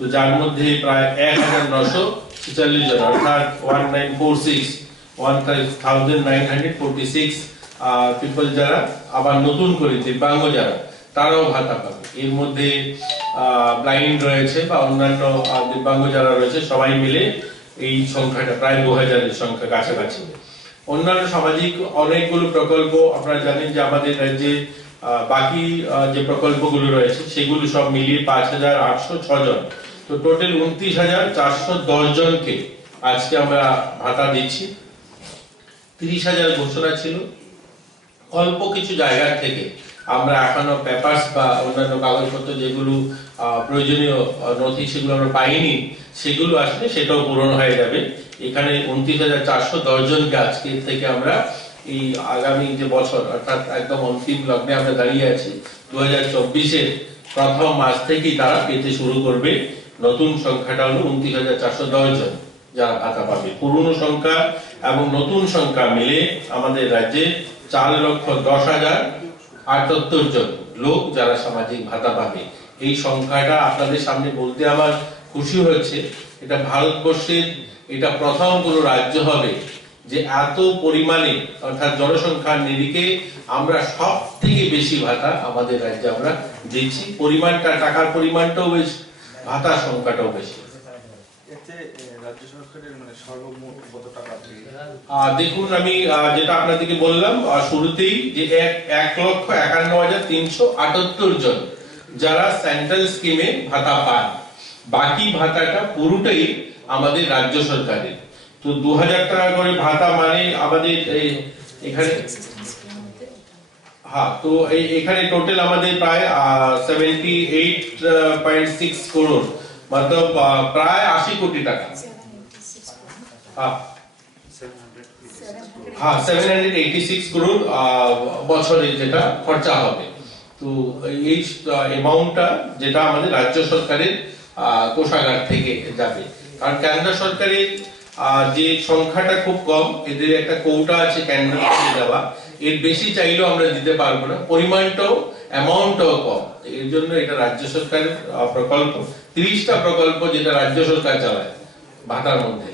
তো যার মধ্যে প্রায় এক হাজার নশো ছেচল্লিশ জন, অর্থাৎ one nine four six one thousand nine hundred forty six people যারা আবার নতুন করে দিব্যাঙ্গ যারা, তারাও ভাতা পাবে। এর মধ্যে ব্লাইন্ড রয়েছে বা অন্যান্য দিব্যাঙ্গ যারা রয়েছে, সবাই মিলে এই সংখ্যাটা, প্রায় দু হাজারের সংখ্যা কাছাকাছি। অন্যান্য সামাজিক অনেকগুলো প্রকল্প, আপনারা জানেন যে আমাদের রাজ্যে বাকি যে প্রকল্পগুলো রয়েছে, সেগুলো সব মিলিয়ে পাঁচ হাজার আটশো জন তো টোটাল উনত্রিশ হাজার চারশো দশ জনকে আজকে আমরা ভাতা দিচ্ছি। তিরিশ হাজার ঘোষণা ছিল। অল্প কিছু জায়গা থেকে আমরা এখনও পেপারস বা অন্যান্য কাগজপত্র যেগুলো প্রয়োজনীয় নথি সেগুলো আমরা পাইনি, সেগুলো আসলে সেটাও পূরণ হয়ে যাবে। এখানে উনত্রিশ হাজার চারশো দশ জনকে আজকে থেকে আমরা এই আগামী যে বছর, অর্থাৎ একদম অন্তিম লগ্নে আমরা দাঁড়িয়ে আছি, দু হাজার প্রথম মাস থেকেই তারা পেতে শুরু করবে। নতুন সংখ্যাটা হলো উনত্রিশ হাজার চারশো দশ জন যারা ভাতা পাবে। পুরনো সংখ্যা এবং নতুন সংখ্যা মিলে আমাদের রাজ্যে চার লক্ষ দশ হাজার আটাত্তর জন লোক যারা সামাজিক ভাতা পাবে। এই সংখ্যাটা আপনাদের সামনে বলতে আমার খুশি হয়েছে এটা ভারতবর্ষের, এটা প্রথম কোন রাজ্য হবে যে এত পরিমাণে, অর্থাৎ জনসংখ্যার নিরিখে আমরা সব থেকে বেশি ভাতা আমাদের রাজ্যে আমরা দিচ্ছি। পরিমাণটা, টাকার পরিমাণটাও বেশি ভাতার সংখ্যাটাও বেশি। মানে দেখুন আমি যেটা আপনাদেরকে বললাম শুরুতেই যে এক এক লক্ষ একান্ন হাজার তিনশো আটাত্তর জন যারা সেন্ট্রাল স্কিমে ভাতা পান। বাকি ভাতাটা পুরোটাই আমাদের রাজ্য সরকারের। তো দু হাজার টাকা করে ভাতা মানে আমাদের এখানে হ্যাঁ তো এখানে টোটাল আমাদের প্রায় seventy eight point six crore মতলব প্রায় আশি কোটি টাকা। হ্যাঁ। Seven hundred eighty six crore বছরে যেটা খরচা হবে। তো এই অ্যামাউন্টটা যেটা আমাদের রাজ্য সরকারের কোষাগার থেকে যাবে। কারণ কেন্দ্র সরকারের যে সংখ্যাটা খুব কম, এদের একটা কৌটা আছে কেন্দ্র দেওয়া। এর বেশি চাইলেও আমরা দিতে পারব না। পরিমাণটাও অ্যামাউন্টটাও কম। এর জন্য এটা রাজ্য সরকারের প্রকল্প। তিরিশটা প্রকল্প যেটা রাজ্য সরকার চালায়, ভাতার মধ্যে।